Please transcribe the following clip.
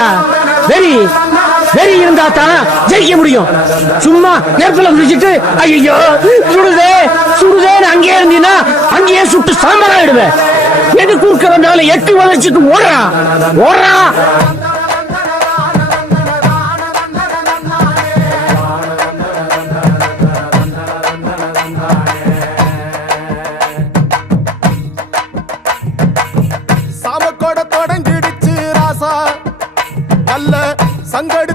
வேணும்டா. வெறி வெறி இருந்தா தான் ஜெயிக்க முடியும். சும்மா நெருப்புல குடிச்சிட்டு ஐயோ சுடுதே சுடுதேன்னு அங்கேயே இருந்தீங்கன்னா அங்கேயே சுட்டு சாம்பலாயிடுவேன். எது குறுக்க வந்தாலும் எட்டு வளர்ச்சிட்டு ஓடுறா ஓடுறா. சாமக்கோட தொடங்கிடுச்சு ராசா நல்ல சங்கடி